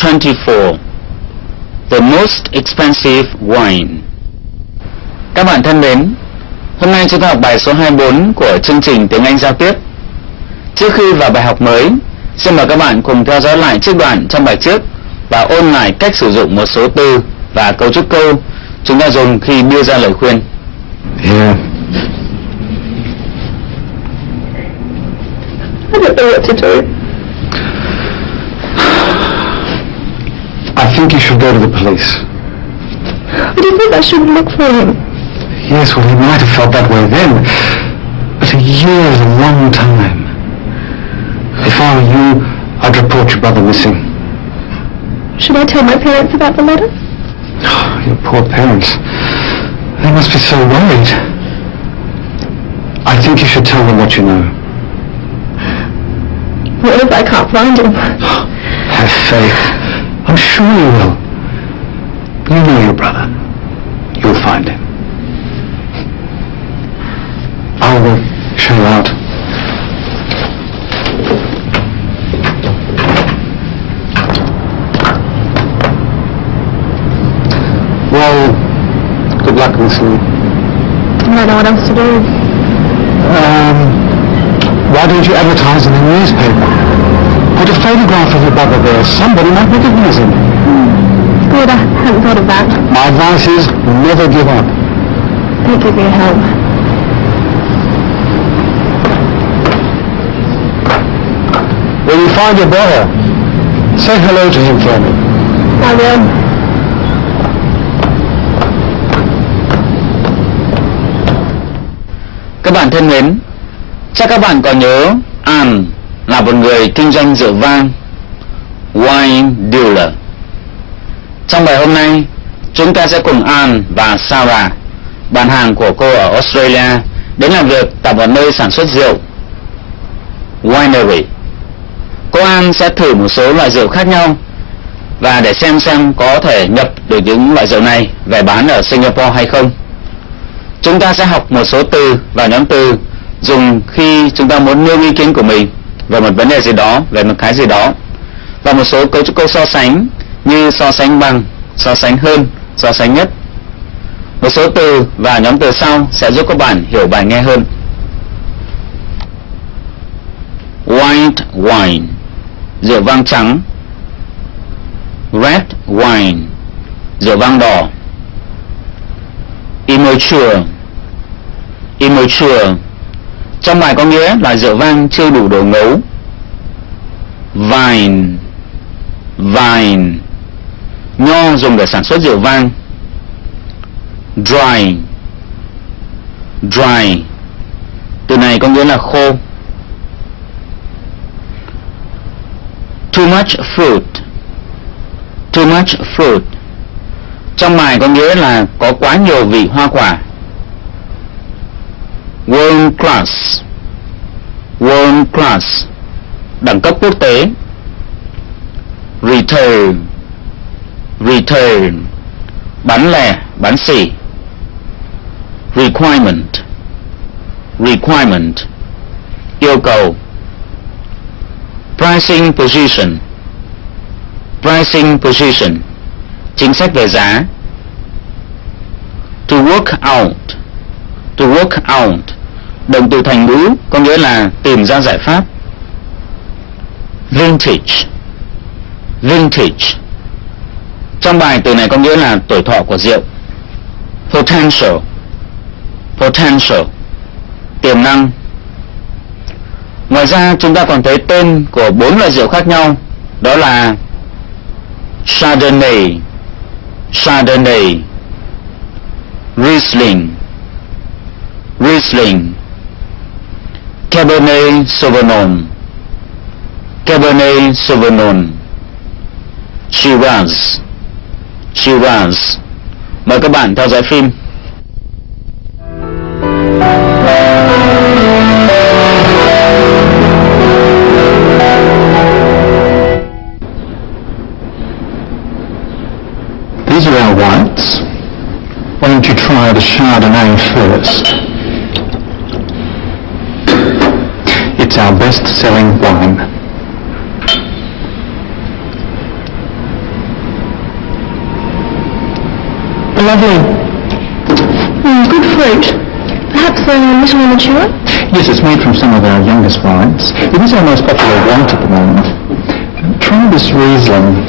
24. The most expensive wine. Các bạn thân mến, hôm nay chúng ta học bài số 24 của chương trình Tiếng Anh Giao Tiếp. Trước khi vào bài học mới, xin mời các bạn cùng theo dõi lại trích đoạn trong bài trước và ôn lại cách sử dụng một số từ và cấu trúc câu chúng ta dùng khi đưa ra lời khuyên. Yeah. I don't know what to do. I think you should go to the police. But you think I should look for him? Yes, well, he might have felt that way then, but a year is a long time. If I were you, I'd report your brother missing. Should I tell my parents about the letter? Oh, your poor parents. They must be so worried. I think you should tell them what you know. What if I can't find him? Have faith. I'm sure you will. You know your brother. You'll find him. I'll show you out. Well, good luck listening. I don't know what else to do. Why don't you advertise in the newspaper? Put a photograph of your brother there. Somebody might recognize him. Good, I hadn't thought of that. My advice is never give up. Thank you for your help. When you find your brother, say hello to him for me. I will. Các bạn thân mến, chắc các bạn còn nhớ An là một người kinh doanh rượu vang, wine dealer. Trong bài hôm nay, chúng ta sẽ cùng An và Sarah, bạn hàng của cô ở Australia, đến làm việc tại một nơi sản xuất rượu, winery. Cô An sẽ thử một số loại rượu khác nhau và để xem có thể nhập được những loại rượu này về bán ở Singapore hay không. Chúng ta sẽ học một số từ và nhóm từ dùng khi chúng ta muốn nêu ý kiến của mình về một vấn đề gì đó, về một cái gì đó, và một số cấu trúc câu so sánh như so sánh bằng, so sánh hơn, so sánh nhất. Một số từ và nhóm từ sau sẽ giúp các bạn hiểu bài nghe hơn. White wine, rượu vang trắng. Red wine, rượu vang đỏ. Immature, immature, trong bài có nghĩa là rượu vang chưa đủ độ ngấu. Vine, vine, nho dùng để sản xuất rượu vang. Dry, dry, từ này có nghĩa là khô. Too much fruit, too much fruit, trong bài có nghĩa là có quá nhiều vị hoa quả. World class, world class, đẳng cấp quốc tế. Retail, retail, bán lẻ, bán sỉ. Requirement, requirement, yêu cầu. Pricing position, pricing position, chính sách về giá. To work out, to work out, động từ thành ngữ có nghĩa là tìm ra giải pháp. Vintage, vintage, trong bài từ này có nghĩa là tuổi thọ của rượu. Potential, potential, tiềm năng. Ngoài ra chúng ta còn thấy tên của 4 loại rượu khác nhau, đó là Chardonnay, Chardonnay, Riesling, Riesling, Cabernet Sauvignon, Cabernet Sauvignon, Shiraz, Shiraz. Mời các bạn theo dõi phim. These are our whites. Why don't you try the Chardonnay first? It's our best-selling wine. Lovely. Good fruit. Perhaps a little immature? Yes, it's made from some of our youngest wines. It is our most popular wine at the moment. Try this Riesling.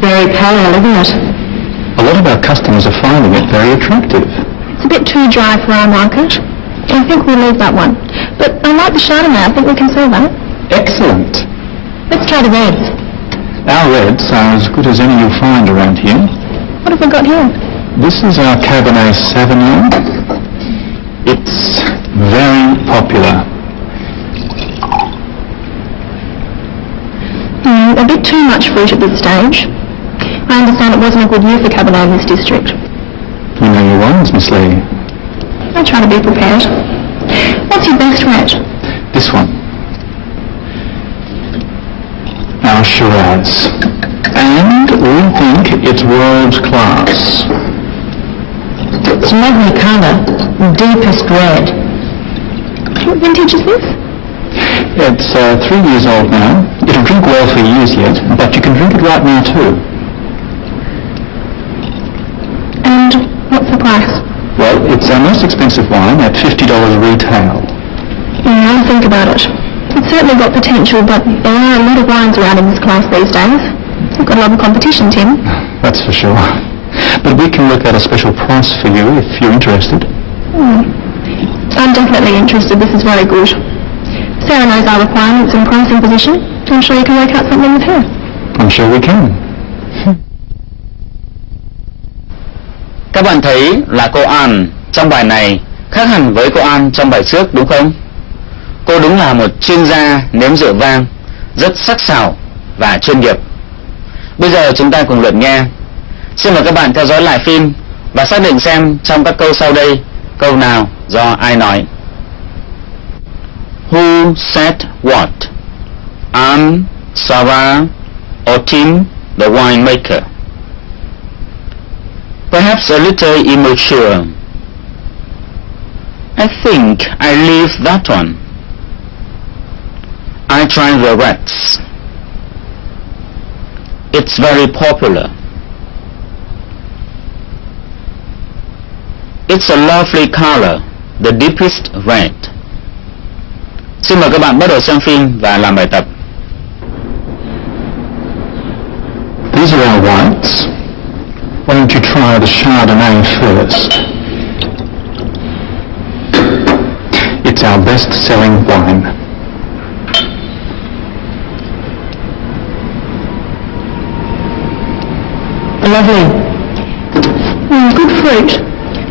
Very pale, isn't it? A lot of our customers are finding it very attractive. It's a bit too dry for our market. I think we'll leave that one. But I like the Chardonnay. I think we can sell that. Excellent. Let's try the reds. Our reds are as good as any you'll find around here. What have we got here? This is our Cabernet Sauvignon. It's very popular. A bit too much fruit at this stage. I understand it wasn't a good year for Cabernet in this district. You know your wines, Miss Lee. I try to be prepared. What's your best red? This one. Our Shiraz. And we think it's world class. It's lovely colour. Deepest red. What vintage is this? It's 3 years old now. It'll drink well for years yet, but you can drink it right now too. And what's the price? Well, it's our most expensive wine at $50 retail. I'll think about it. It's certainly got potential, but there are a lot of wines around in this class these days. We've got a lot of competition, Tim. That's for sure. But we can look at a special price for you if you're interested. I'm definitely interested. This is very good. Sarah knows our requirements and pricing position. I'm sure you can work out something with her. I'm sure we can. Các bạn thấy là cô Ann trong bài này khác hẳn với cô Ann trong bài trước đúng không? Cô đúng là một chuyên gia nếm rượu vang, rất sắc sảo và chuyên nghiệp. Bây giờ chúng ta cùng luyện nghe. Xin mời các bạn theo dõi lại phim và xác định xem trong các câu sau đây, câu nào do ai nói. Who said what? Ann, Sarah, or Tim, the winemaker? Perhaps a little immature. I think I leave that one. I try the reds. It's very popular. It's a lovely color, the deepest red. Xin mời các bạn bắt đầu xem phim và làm bài tập. These are our whites. Why don't you try the Chardonnay first? It's our best-selling wine. Lovely. Good fruit.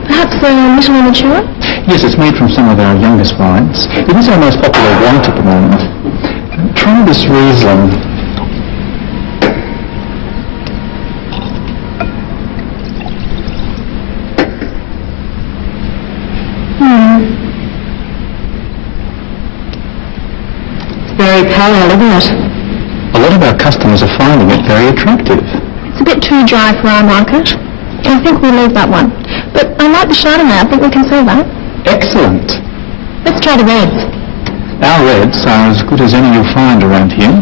Perhaps a little immature? Yes, it's made from some of our youngest wines. It is our most popular wine at the moment. Try this Riesling. Very pale, isn't it? A lot of our customers are finding it very attractive. It's a bit too dry for our market. I think we'll leave that one. But I like the Chardonnay. I think we can sell that. Excellent. Let's try the reds. Our reds are as good as any you'll find around here.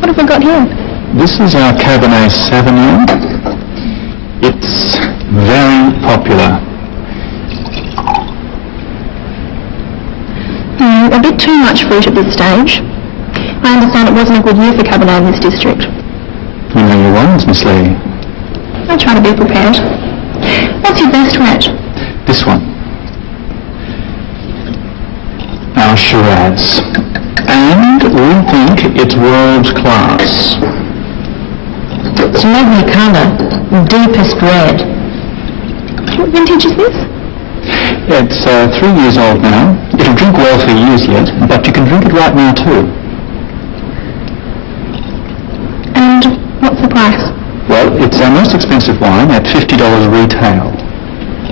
What have we got here? This is our Cabernet Sauvignon. It's very popular. A bit too much fruit at this stage. I understand it wasn't a good year for Cabernet in this district. You know your wines, Miss Lee. I try to be prepared. What's your best red? This one. Our Shiraz. And we think it's world class. It's lovely colour. Deepest red. What vintage is this? It's 3 years old now. It'll drink well for years yet, but you can drink it right now too. And what's the price? Well, it's our most expensive wine at $50 retail.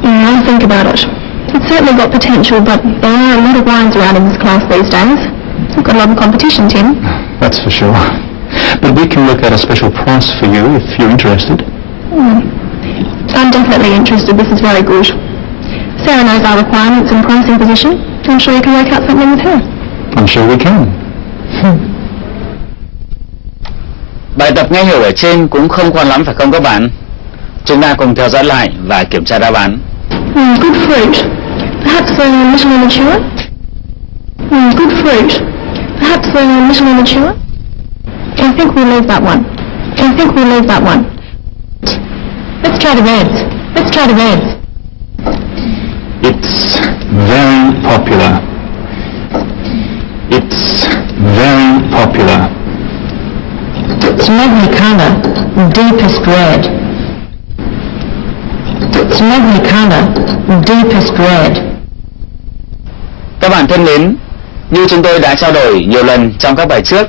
I'll think about it. It's certainly got potential, but there are a lot of wines around in this class these days. We've got a lot of competition, Tim. That's for sure. But we can look at a special price for you if you're interested. I'm definitely interested. This is very good. Sarah knows our requirements and pricing position. I'm sure you can work out something with her. I'm sure we can. Bài tập nghe hiểu ở trên cũng không khó lắm phải không các bạn? Chúng ta cùng theo dõi lại và kiểm tra đáp án. Good fruit. Perhaps a little immature. Good fruit. Perhaps a little immature. I think we'll leave that one. Let's try the reds. It's very popular. It's very popular. It's lovely colour, deepest red. It's lovely colour, deepest red. Các bạn thân mến, như chúng tôi đã trao đổi nhiều lần trong các bài trước,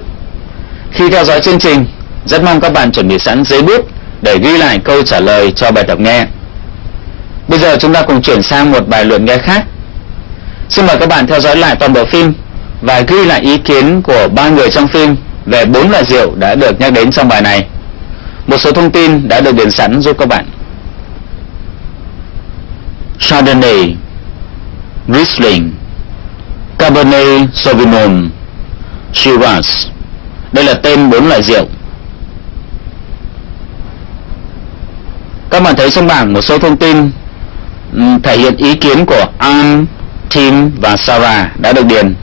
khi theo dõi chương trình, rất mong các bạn chuẩn bị sẵn giấy bút để ghi lại câu trả lời cho bài tập nghe. Bây giờ chúng ta cùng chuyển sang một bài luyện nghe khác. Xin mời các bạn theo dõi lại toàn bộ phim và ghi lại ý kiến của 3 người trong phim về 4 loại rượu đã được nhắc đến trong bài này. Một số thông tin đã được điền sẵn giúp các bạn. Chardonnay, Riesling, Cabernet Sauvignon, Shiraz. Đây là tên 4 loại rượu. Các bạn thấy trong bảng một số thông tin thể hiện ý kiến của Anne, Tim và Sarah đã được điền.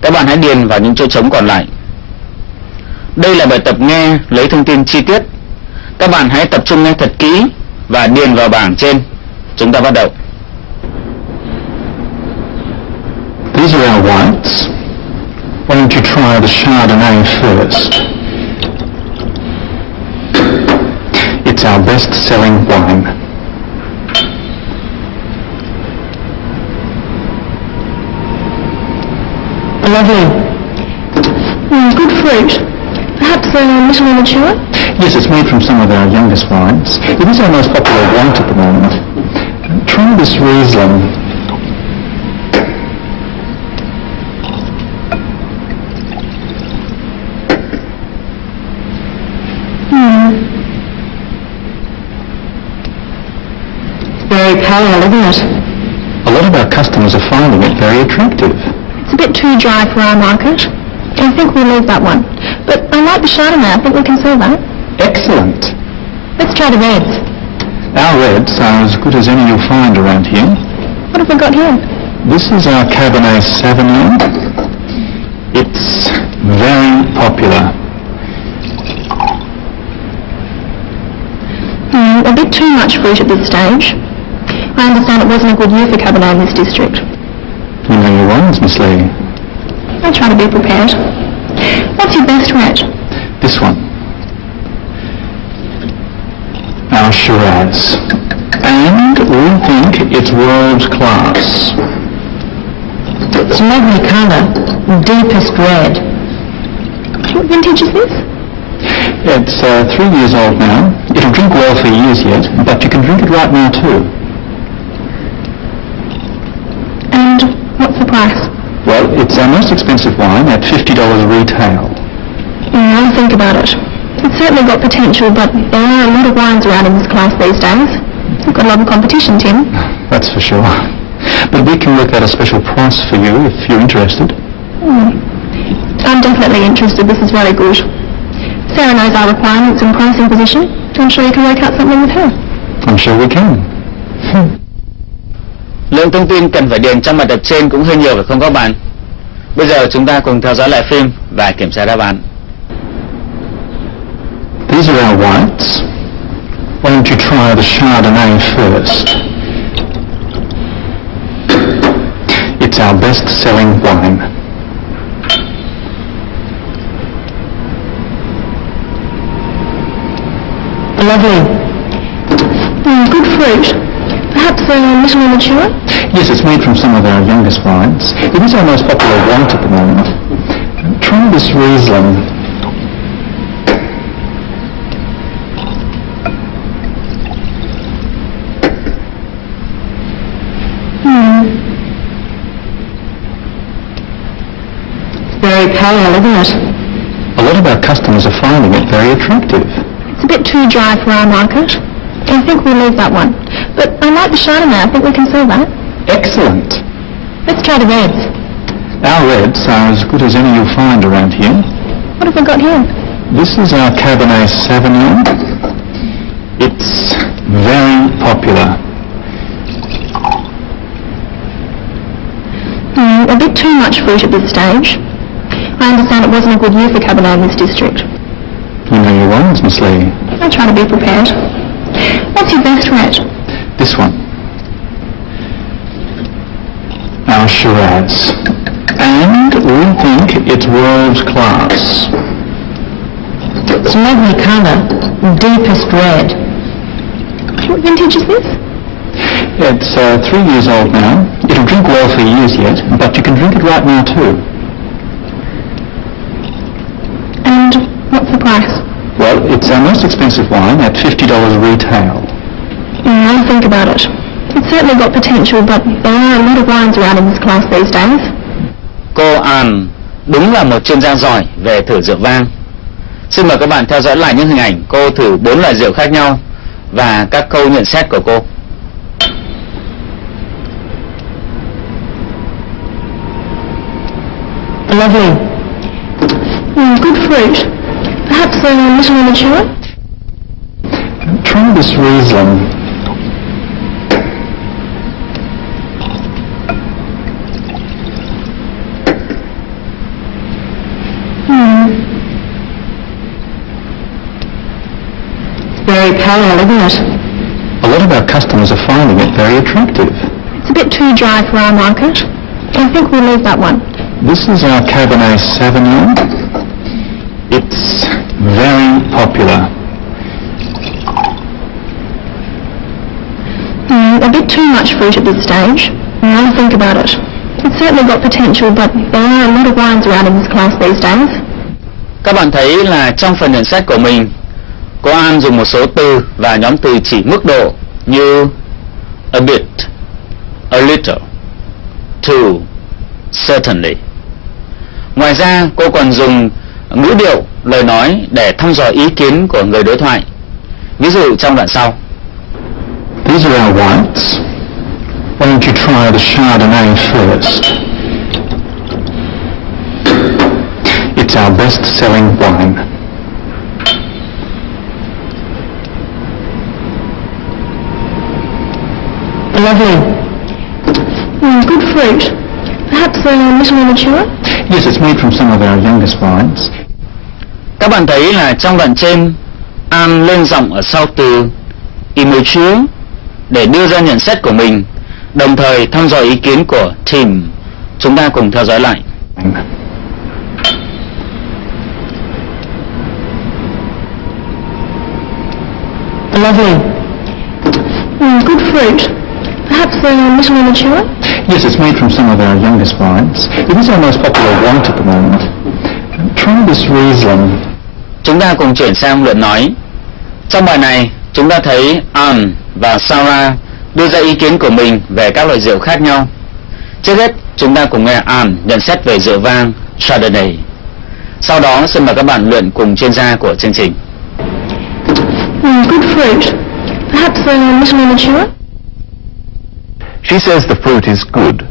Các bạn hãy điền vào những chỗ trống còn lại. Đây là bài tập nghe lấy thông tin chi tiết. Các bạn hãy tập trung nghe thật kỹ và điền vào bảng trên. Chúng ta bắt đầu. These are our whites. Why don't you try the Chardonnay first? It's our best-selling wine. Lovely. Good fruit. Perhaps a little immature. Yes, it's made from some of our youngest wines. It is our most popular white at the moment. Try this Riesling. Very pale, isn't it? A lot of our customers are finding it very attractive. It's a bit too dry for our market. I think we'll leave that one. But I like the Chardonnay. I think we can sell that. Excellent. Let's try the reds. Our reds are as good as any you'll find around here. What have we got here? This is our Cabernet Sauvignon. It's very popular. A bit too much fruit at this stage. I understand it wasn't a good year for Cabernet in this district. You know your wines, Miss Lee. I try to be prepared. What's your best red? This one. Our Shiraz. And we think it's world class. It's lovely colour, deepest red. What vintage is this? It's 3 years old now. It'll drink well for years yet, but you can drink it right now too. And what's the price? Well, it's our most expensive wine at $50 retail. I'll think about it. It's certainly got potential, but there are a lot of wines around in this class these days. We've got a lot of competition, Tim. That's for sure. But we can work out a special price for you if you're interested. I'm definitely interested. This is very good. Sarah knows our requirements and pricing position. I'm sure you can work out something with her. I'm sure we can. Lượng thông tin cần phải điền trong bài tập trên cũng hơi nhiều phải không các bạn? Bây giờ chúng ta cùng theo dõi lại phim và kiểm tra đáp án. These are our whites. Why don't you try the Chardonnay first? It's our best-selling wine. Lovely. Good fruit. Perhaps a little immature. Yes, it's made from some of our youngest wines. It is our most popular white at the moment. Try this Riesling. Very pale, isn't it? A lot of our customers are finding it very attractive. It's a bit too dry for our market. I think we'll leave that one. But I like the Chardonnay. I think we can sell that. Excellent. Let's try the reds. Our reds are as good as any you'll find around here. What have we got here? This is our Cabernet Sauvignon. It's very popular. A bit too much fruit at this stage. I understand it wasn't a good year for Cabernet in this district. You know your wines, Miss Lee. I'll try to be prepared. What's your best red? This one. Our Shiraz. And we think it's world class. It's lovely colour, deepest red. What vintage is this? It's 3 years old now. It'll drink well for years yet, but you can drink it right now too. And what's the price? Well, it's our most expensive wine at $50 retail. I'll think about it. It's certainly got potential, but there are a lot of wines around in this class these days. Cô Ann đúng là một chuyên gia giỏi về thử rượu vang. Xin mời các bạn theo dõi lại những hình ảnh cô thử 4 loại rượu khác nhau và các câu nhận xét của cô. Lovely. Good fruit. Perhaps a little immature? Try this Riesling. Very pale, isn't it? A lot of our customers are finding it very attractive. It's a bit too dry for our market. I think we'll leave that one. This is our Cabernet Sauvignon. It's very popular. A bit too much fruit at this stage. I'll think about it. It's certainly got potential, but there are a lot of wines around in this class these days. Các bạn thấy là trong phần nhận xét của mình, cô An dùng một số từ và nhóm từ chỉ mức độ như a bit, a little, to, certainly. Ngoài ra, cô còn dùng ngữ điệu, lời nói để thăm dò ý kiến của người đối thoại. Ví dụ trong đoạn sau. These are our whites. Why don't you try the Chardonnay first? It's our best-selling wine. Lovely. Good fruit. Perhaps a little immature? Yes, it's made from some of our youngest wines. Các bạn thấy là trong đoạn trên, An lên giọng ở sau từ immature để đưa ra nhận xét của mình, đồng thời thăm dò ý kiến của Tim. Chúng ta cùng theo dõi lại. Lovely. Good fruit. Perhaps a little immature? Yes, it's made from some of our youngest wines. It is our most popular wine at the moment. Try this Riesling. Chúng ta cùng chuyển sang luyện nói. Trong bài này, chúng ta thấy Ann và Sarah đưa ra ý kiến của mình về các loại rượu khác nhau. Trước hết, chúng ta cùng nghe Ann nhận xét về rượu vang Chardonnay. Sau đó, xin mời các bạn luyện cùng chuyên gia của chương trình. Good fruit. Perhaps a little immature? She says the fruit is good.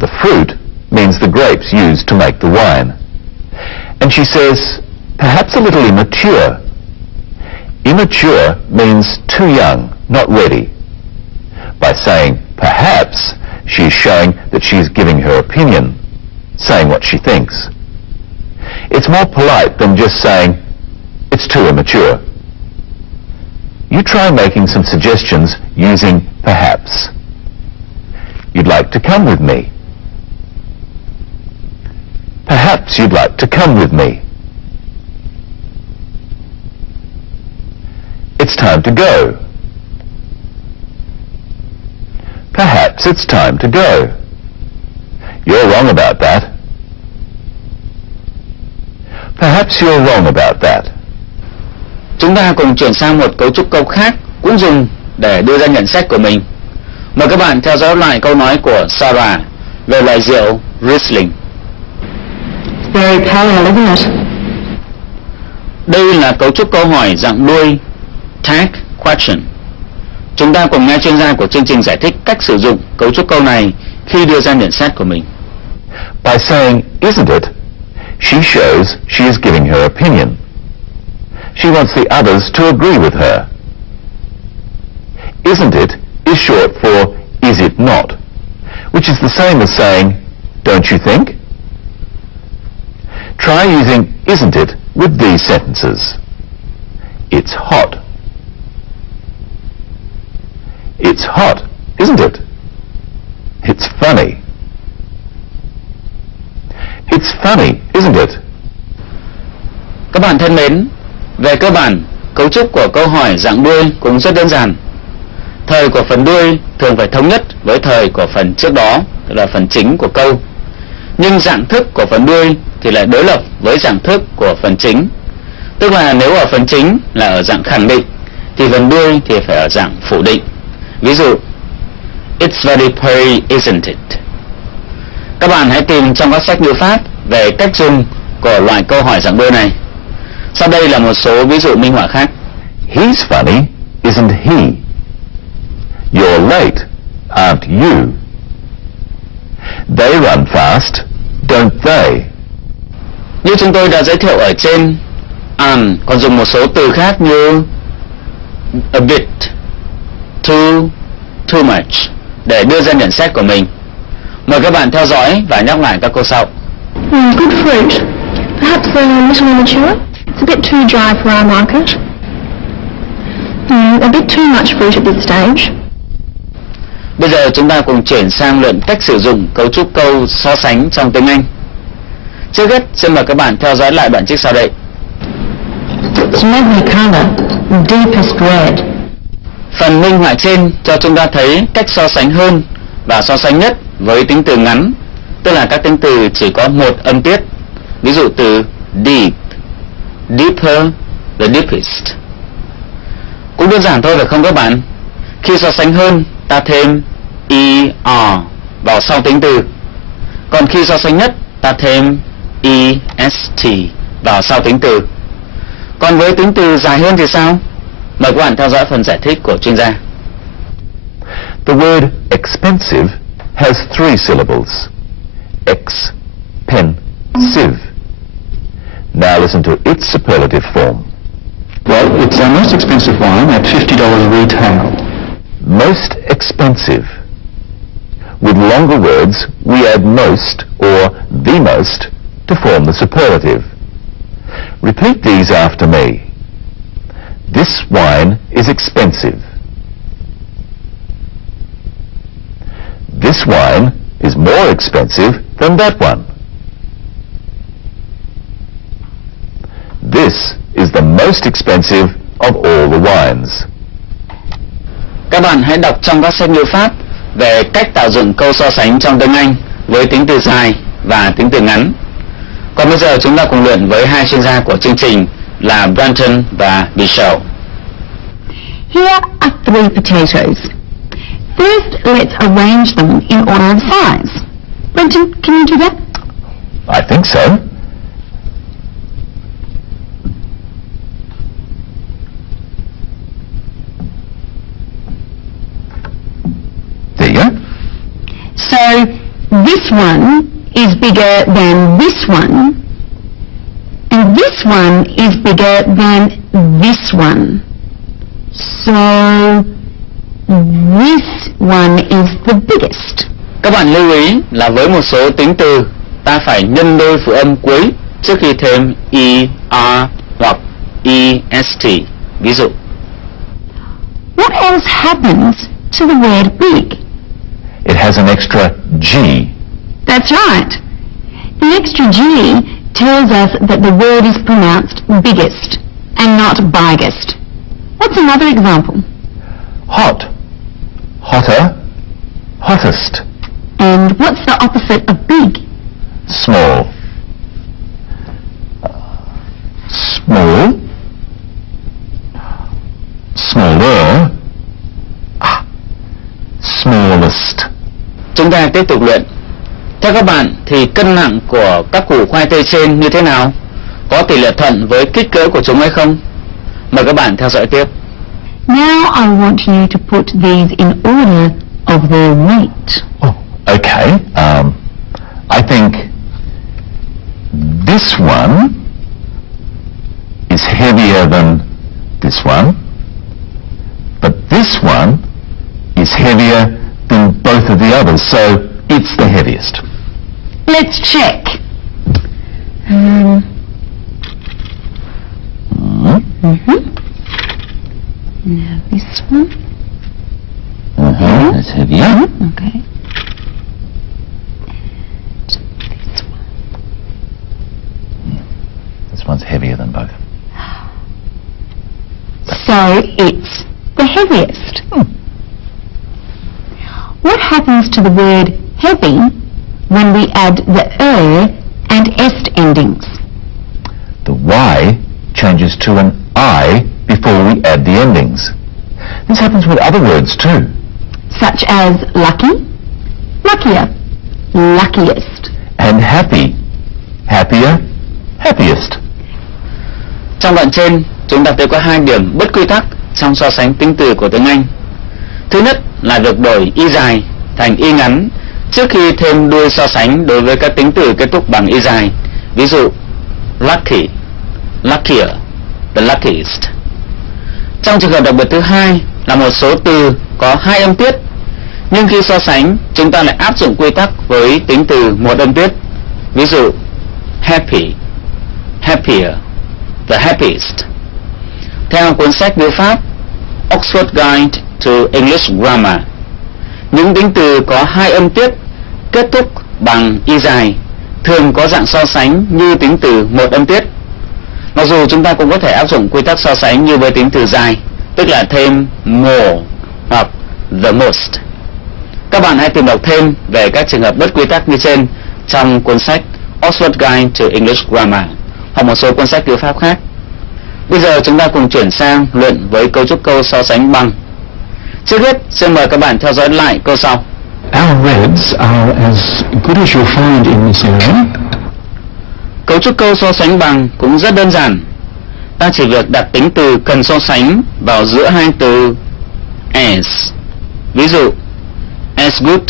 The fruit means the grapes used to make the wine. And she says, perhaps a little immature. Immature means too young, not ready. By saying perhaps, she's showing that she's giving her opinion, saying what she thinks. It's more polite than just saying, it's too immature. You try making some suggestions using perhaps. You'd like to come with me. Perhaps you'd like to come with me. It's time to go. Perhaps it's time to go. You're wrong about that. Perhaps you're wrong about that. Chúng ta cùng chuyển sang một cấu trúc câu khác cũng dùng để đưa ra nhận xét của mình. Mời các bạn theo dõi lại câu nói của Sarah về loại rượu Riesling. Very pale, isn't it? Đây là cấu trúc câu hỏi dạng đuôi tag question. Chúng ta cùng nghe chuyên gia của chương trình giải thích cách sử dụng cấu trúc câu này khi đưa ra nhận xét của mình. By saying, isn't it, she shows she is giving her opinion. She wants the others to agree with her. Isn't it is short for is it not, which is the same as saying, don't you think? Try using isn't it with these sentences. It's hot. It's hot, isn't it? It's funny. It's funny, isn't it? Các bạn thân mến, về cơ bản, cấu trúc của câu hỏi dạng đuôi cũng rất đơn giản. Thời của phần đuôi thường phải thống nhất với thời của phần trước đó, tức là phần chính của câu. Nhưng dạng thức của phần đuôi thì lại đối lập với dạng thức của phần chính. Tức là nếu ở phần chính là ở dạng khẳng định, thì phần đuôi thì phải ở dạng phủ định. Ví dụ, it's very pretty, isn't it? Các bạn hãy tìm trong các sách ngữ pháp về cách dùng của loại câu hỏi dạng đuôi này. Sau đây là một số ví dụ minh họa khác. He's funny, isn't he? You're late, aren't you? They run fast, don't they? Như chúng tôi đã giới thiệu ở trên, an còn dùng một số từ khác như a bit, too much để đưa ra nhận xét của mình. Mời các bạn theo dõi và nhắc lại các câu sau. Good fruit. Perhaps a little immature. It's a bit too dry for our market. A bit too much fruit at this stage. Bây giờ chúng ta cùng chuyển sang luyện cách sử dụng cấu trúc câu so sánh trong tiếng Anh. Trước hết, xin mời các bạn theo dõi lại đoạn trích sau đây. It's lovely colour, deepest red. Phần minh họa trên cho chúng ta thấy cách so sánh hơn và so sánh nhất với tính từ ngắn, tức là các tính từ chỉ có một âm tiết. Ví dụ từ deep, deeper, the deepest. Cũng đơn giản thôi phải không các bạn? Khi so sánh hơn, ta thêm er vào sau tính từ. Còn khi so sánh nhất, ta thêm est vào sau tính từ. Còn với tính từ dài hơn thì sao? Mời các bạn theo dõi phần giải thích của chuyên gia. The word expensive has 3 syllables. Expensive. Now listen to its superlative form. Well, it's our most expensive wine at $50 retail. Most expensive. With longer words, we add most or the most to form the superlative. Repeat these after me. This wine is expensive. This wine is more expensive than that one. This is the most expensive of all the wines. Các bạn hãy đọc trong các sách ngữ pháp về cách tạo dựng câu so sánh trong tiếng Anh với tính từ dài và tính từ ngắn. Còn bây giờ chúng ta cùng luyện với hai chuyên gia của chương trình là Brandon và Michelle. Here are 3 potatoes. First, let's arrange them in order of size. Brenton, can you do that? I think so. There you go. So, this one is bigger than this one, and this one is bigger than this one. So, this one is the biggest. Các bạn lưu ý là với một số tính từ, ta phải nhân đôi phụ âm cuối trước khi thêm er hoặc est. Ví dụ, What else happens to the word big? It has an extra G. That's right. The extra G tells us that the word is pronounced biggest and not biggest. What's another example? Hot. Hotter. Hottest. And what's the opposite of big? Small. Small. Smaller. Smallest. chúng ta tiếp tục luyện. Theo các bạn thì cân nặng của các củ khoai tây trên như thế nào? Có tỷ lệ thuận với kích cỡ của chúng hay không? Mời các bạn theo dõi tiếp. Now I want you to put these in order of their weight. Oh, okay. I think this one is heavier than this one, but this one is heavier than both of the others, so it's the heaviest. Let's check. Now this one. That's heavier. Okay. And this one. This one's heavier than both. So it's the heaviest. What happens to the word heavy when we add the and est endings? The Y changes to an I before we add the endings. This happens with other words too. Such as lucky, luckier, luckiest. And happy, happier, happiest. Trong đoạn trên, chúng ta thấy có 2 điểm bất quy tắc trong so sánh tính từ của tiếng Anh. Thứ nhất là việc đổi y dài thành y ngắn trước khi thêm đuôi so sánh đối với các tính từ kết thúc bằng y dài. Ví dụ, lucky, luckier, the luckiest. Trong trường hợp đặc biệt thứ hai là một số từ có 2 âm tiết, nhưng khi so sánh chúng ta lại áp dụng quy tắc với tính từ một âm tiết. Ví dụ, happy, happier, the happiest. Theo cuốn sách ngữ pháp Oxford Guide to English Grammar, những tính từ có 2 âm tiết kết thúc bằng y dài thường có dạng so sánh như tính từ một âm tiết. Mặc dù chúng ta cũng có thể áp dụng quy tắc so sánh như với tính từ dài, tức là thêm more hoặc the most. Các bạn hãy tìm đọc thêm về các trường hợp bất quy tắc như trên trong cuốn sách Oxford Guide to English Grammar hoặc một số cuốn sách ngữ pháp khác. Bây giờ chúng ta cùng chuyển sang luyện với cấu trúc câu so sánh bằng. Trước hết, xin mời các bạn theo dõi lại câu sau. Our reds are as good as you'll find in this area. Cấu trúc câu so sánh bằng cũng rất đơn giản. Ta chỉ việc đặt tính từ cần so sánh vào giữa hai từ as. Ví dụ, as good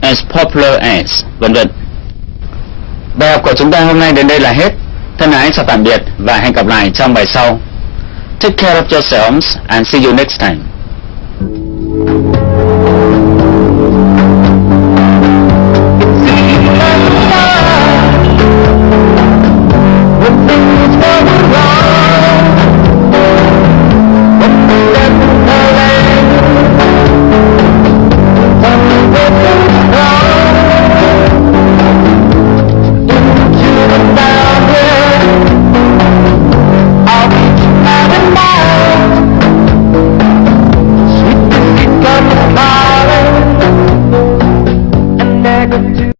as popular as, vân vân. Bài học của chúng ta hôm nay đến đây là hết. Thân ái chào tạm biệt và hẹn gặp lại trong bài sau. Take care of yourselves and see you next time.